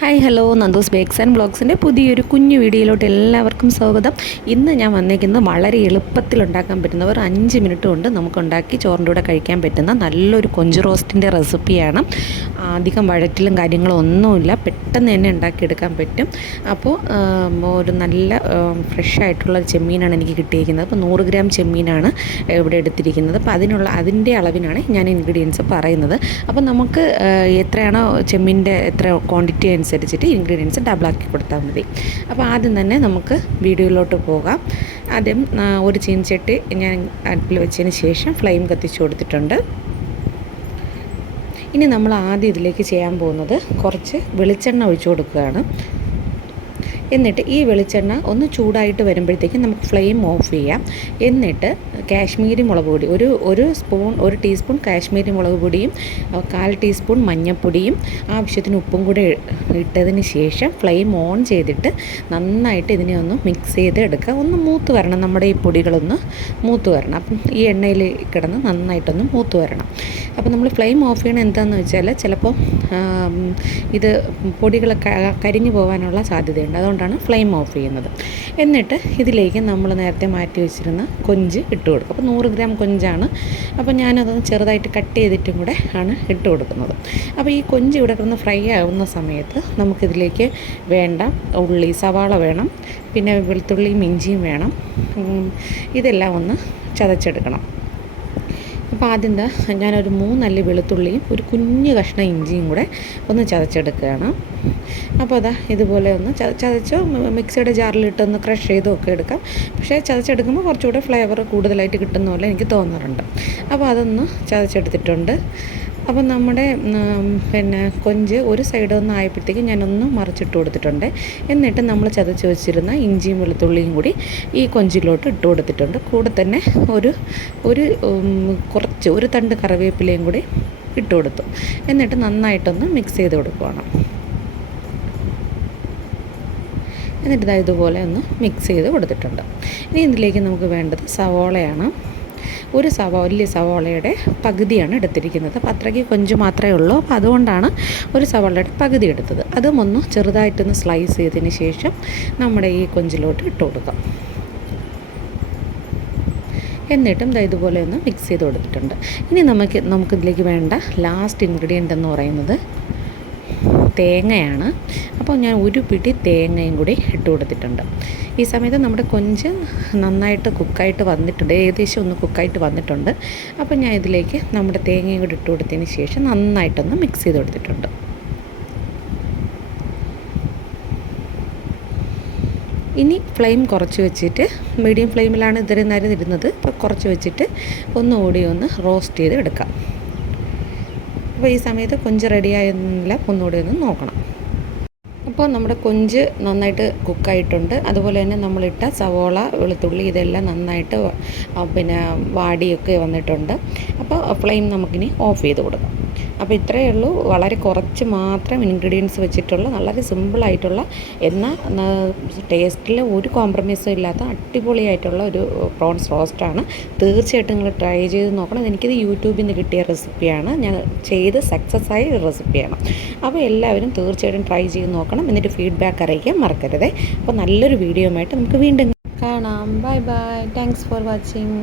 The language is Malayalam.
Hi hello Nandos bakes and ബ്ലോഗ്സിന്റെ പുതിയൊരു കുഞ്ഞു വീഡിയോയിലോട്ട് എല്ലാവർക്കും സ്വാഗതം. ഇന്ന് ഞാൻ വന്നേക്കുന്നത് വളരെ എളുപ്പത്തിൽ ഉണ്ടാക്കാൻ പറ്റുന്ന ഒരു അഞ്ച് മിനിറ്റ് കൊണ്ട് നമുക്ക് ഉണ്ടാക്കി ചോറിന്റെ കൂടെ കഴിക്കാൻ പറ്റുന്ന നല്ലൊരു കൊഞ്ച് റോസ്റ്റിന്റെ റെസിപ്പിയാണ്. അധികം വഴറ്റിലും കാര്യങ്ങളും ഒന്നുമില്ല. പെട്ടെന്ന് തന്നെ ഉണ്ടാക്കിയെടുക്കാൻ പറ്റും. അപ്പോൾ ഒരു നല്ല ഫ്രഷ് ആയിട്ടുള്ള ചെമ്മീനാണ് എനിക്ക് കിട്ടിയിരിക്കുന്നത്. അപ്പോൾ നൂറ് ഗ്രാം ചെമ്മീനാണ് ഇവിടെ എടുത്തിരിക്കുന്നത്. അപ്പോൾ അതിനുള്ള അതിന്റെ അളവിനാണ് ഞാൻ ഇൻഗ്രീഡിയൻസ് പറയുന്നത്. അപ്പോൾ നമുക്ക് എത്രയാണോ ചെമ്മീന്റെ എത്ര ക്വാണ്ടിറ്റി അനുസരിച്ചിട്ട് ഇൻഗ്രീഡിയൻസ് ഡബിളാക്കി കൊടുത്താൽ മതി. അപ്പോൾ ആദ്യം തന്നെ നമുക്ക് വീഡിയോയിലോട്ട് പോകാം. ആദ്യം ഒരു ചീൻചട്ടി ഞാൻ അടുപ്പിൽ വെച്ചതിന് ശേഷം ഫ്ലെയിം കത്തിച്ചു കൊടുത്തിട്ടുണ്ട്. ഇനി നമ്മൾ ആദ്യം ഇതിലേക്ക് ചെയ്യാൻ പോകുന്നത് കുറച്ച് വെളിച്ചെണ്ണ ഒഴിച്ചു കൊടുക്കുകയാണ്. എന്നിട്ട് ഈ വെളിച്ചെണ്ണ ഒന്ന് ചൂടായിട്ട് വരുമ്പോഴത്തേക്കും നമുക്ക് ഫ്ലെയിം ഓഫ് ചെയ്യാം. എന്നിട്ട് കാശ്മീരി മുളക് പൊടി ഒരു ഒരു സ്പൂൺ ഒരു ടീസ്പൂൺ കാശ്മീരി മുളക് പൊടിയും കാൽ ടീസ്പൂൺ മഞ്ഞൾപ്പൊടിയും ആവശ്യത്തിന് ഉപ്പും കൂടെ ഇട്ടതിന് ശേഷം ഫ്ലെയിം ഓൺ ചെയ്തിട്ട് നന്നായിട്ട് ഇതിനെ ഒന്ന് മിക്സ് ചെയ്ത് എടുക്കുക. ഒന്ന് മൂത്ത് വരണം നമ്മുടെ ഈ പൊടികളൊന്ന് മൂത്ത് വരണം. അപ്പം ഈ എണ്ണയിൽ കിടന്ന് നന്നായിട്ടൊന്ന് മൂത്ത് വരണം. അപ്പോൾ നമ്മൾ ഫ്ലെയിം ഓഫ് ചെയ്യണം എന്താണെന്ന് വെച്ചാൽ ചിലപ്പോൾ ഇത് പൊടികളൊക്കെ കരിഞ്ഞു പോകാനുള്ള സാധ്യതയുണ്ട്. അതുകൊണ്ടാണ് ഫ്ലെയിം ഓഫ് ചെയ്യുന്നത്. എന്നിട്ട് ഇതിലേക്ക് നമ്മൾ നേരത്തെ മാറ്റി വെച്ചിരുന്ന കൊഞ്ച് ഇട്ട് കൊടുക്കും. അപ്പോൾ നൂറ് ഗ്രാം കൊഞ്ചാണ്. അപ്പോൾ ഞാനതൊന്ന് ചെറുതായിട്ട് കട്ട് ചെയ്തിട്ടും കൂടെ ആണ് ഇട്ട് കൊടുക്കുന്നത്. അപ്പോൾ ഈ കൊഞ്ച് ഇവിടെ കിടന്ന് ഫ്രൈ ആവുന്ന സമയത്ത് നമുക്കിതിലേക്ക് വേണ്ട ഉള്ളി സവാള വേണം. പിന്നെ വെളുത്തുള്ളിയും ഇഞ്ചിയും വേണം. ഇതെല്ലാം ഒന്ന് ചതച്ചെടുക്കണം. അപ്പോൾ ആദ്യം എന്താ ഞാനൊരു മൂന്നല്ലി വെളുത്തുള്ളിയും ഒരു കുഞ്ഞു കഷ്ണം ഇഞ്ചിയും കൂടെ ഒന്ന് ചതച്ചെടുക്കുകയാണ്. അപ്പോൾ അതാ ഇതുപോലെ ഒന്ന് ചതച്ചോ മിക്സിയുടെ ജാറിലിട്ടൊന്ന് ക്രഷ് ചെയ്തോ ഒക്കെ എടുക്കാം. പക്ഷേ ചതച്ചെടുക്കുമ്പോൾ കുറച്ചുകൂടെ ഫ്ലേവർ കൂടുതലായിട്ട് കിട്ടുന്ന പോലെ എനിക്ക് തോന്നാറുണ്ട്. അപ്പോൾ അതൊന്ന് ചതച്ചെടുത്തിട്ടുണ്ട്. അപ്പം നമ്മുടെ പിന്നെ കൊഞ്ച് ഒരു സൈഡ് ഒന്ന് ആയപ്പോഴത്തേക്കും ഞാനൊന്ന് മറിച്ചിട്ട് കൊടുത്തിട്ടുണ്ട്. എന്നിട്ട് നമ്മൾ ചതച്ച് വെച്ചിരുന്ന ഇഞ്ചിയും വെളുത്തുള്ളിയും കൂടി ഈ കൊഞ്ചിലോട്ട് ഇട്ട് കൊടുത്തിട്ടുണ്ട്. കൂടെ തന്നെ ഒരു ഒരു കുറച്ച് ഒരു തണ്ട് കറിവേപ്പിലയും കൂടി ഇട്ട് കൊടുത്തു. എന്നിട്ട് നന്നായിട്ടൊന്ന് മിക്സ് ചെയ്ത് കൊടുക്കുകയാണ് എന്നിട്ട് ഇതാ ഇതുപോലെ ഒന്ന് മിക്സ് ചെയ്ത് കൊടുത്തിട്ടുണ്ട്. ഇനി ഇതിലേക്ക് നമുക്ക് വേണ്ടത് സവോളയാണ്. ഒരു സവോ വലിയ സവോളയുടെ പകുതിയാണ് എടുത്തിരിക്കുന്നത്. അപ്പോൾ അത്രയ്ക്ക് കൊഞ്ച് മാത്രമേ ഉള്ളൂ. അപ്പോൾ അതുകൊണ്ടാണ് ഒരു സവോളയുടെ പകുതി എടുത്തത്. അതും ഒന്ന് ചെറുതായിട്ടൊന്ന് സ്ലൈസ് ചെയ്തതിന് ശേഷം നമ്മുടെ ഈ കൊഞ്ചിലോട്ട് ഇട്ട് കൊടുക്കാം. എന്നിട്ടും ഇതുപോലെ ഒന്ന് മിക്സ് ചെയ്ത് കൊടുത്തിട്ടുണ്ട്. ഇനി നമുക്ക് നമുക്കിതിലേക്ക് വേണ്ട ലാസ്റ്റ് ഇൻഗ്രീഡിയന്റ് എന്ന് പറയുന്നത് തേങ്ങയാണ്. അപ്പോൾ ഞാൻ ഒരു പിടി തേങ്ങയും കൂടി ഇട്ട് കൊടുത്തിട്ടുണ്ട്. ഈ സമയത്ത് നമ്മുടെ കൊഞ്ച് നന്നായിട്ട് കുക്കായിട്ട് വന്നിട്ടുണ്ട്. ഏകദേശം ഒന്ന് കുക്കായിട്ട് വന്നിട്ടുണ്ട്. അപ്പോൾ ഞാൻ ഇതിലേക്ക് നമ്മുടെ തേങ്ങയും കൂടി ഇട്ട് കൊടുത്തതിന് ശേഷം നന്നായിട്ടൊന്ന് മിക്സ് ചെയ്ത് കൊടുത്തിട്ടുണ്ട്. ഇനി ഫ്ലെയിം കുറച്ച് വെച്ചിട്ട് മീഡിയം ഫ്ലെയിമിലാണ് ഇത്രയും നേരം ഇരുന്നത്. അപ്പോൾ കുറച്ച് വെച്ചിട്ട് ഒന്ന് ഓടി ഒന്ന് റോസ്റ്റ് ചെയ്ത് എടുക്കാം അപ്പോൾ ഈ സമയത്ത് കൊഞ്ച് റെഡിയായെന്നില്ല ഒന്നുകൂടി ഒന്ന് നോക്കണം. അപ്പോൾ നമ്മുടെ കൊഞ്ച് നന്നായിട്ട് കുക്കായിട്ടുണ്ട് അതുപോലെ തന്നെ നമ്മളിട്ട സവോള വെളുത്തുള്ളി ഇതെല്ലാം നന്നായിട്ട് പിന്നെ വാടിയൊക്കെ വന്നിട്ടുണ്ട്. അപ്പോൾ ഫ്ലെയിം നമുക്കിനി ഓഫ് ചെയ്ത് കൊടുക്കാം. അപ്പോൾ ഇത്രയേ ഉള്ളൂ. വളരെ കുറച്ച് മാത്രം ഇൻഗ്രീഡിയൻസ് വെച്ചിട്ടുള്ള വളരെ സിമ്പിളായിട്ടുള്ള എന്നാൽ ടേസ്റ്റിൽ ഒരു കോംപ്രമൈസും ഇല്ലാത്ത അടിപൊളിയായിട്ടുള്ള ഒരു പ്രോൺസ് റോസ്റ്റാണ് തീർച്ചയായിട്ടും നിങ്ങൾ ട്രൈ ചെയ്ത് നോക്കണം. എനിക്കിത് യൂട്യൂബിൽ നിന്ന് കിട്ടിയ റെസിപ്പിയാണ് ഞാൻ ചെയ്ത് സക്സസ് ആയ റെസിപ്പിയാണ് അപ്പോൾ എല്ലാവരും തീർച്ചയായിട്ടും ട്രൈ ചെയ്ത് നോക്കണം. എന്നിട്ട് ഫീഡ്ബാക്ക് അറിയിക്കാൻ മറക്കരുത്. അപ്പോൾ നല്ലൊരു വീഡിയോ ആയിട്ട് നമുക്ക് വീണ്ടും കാണാം. Bye bye thanks for watching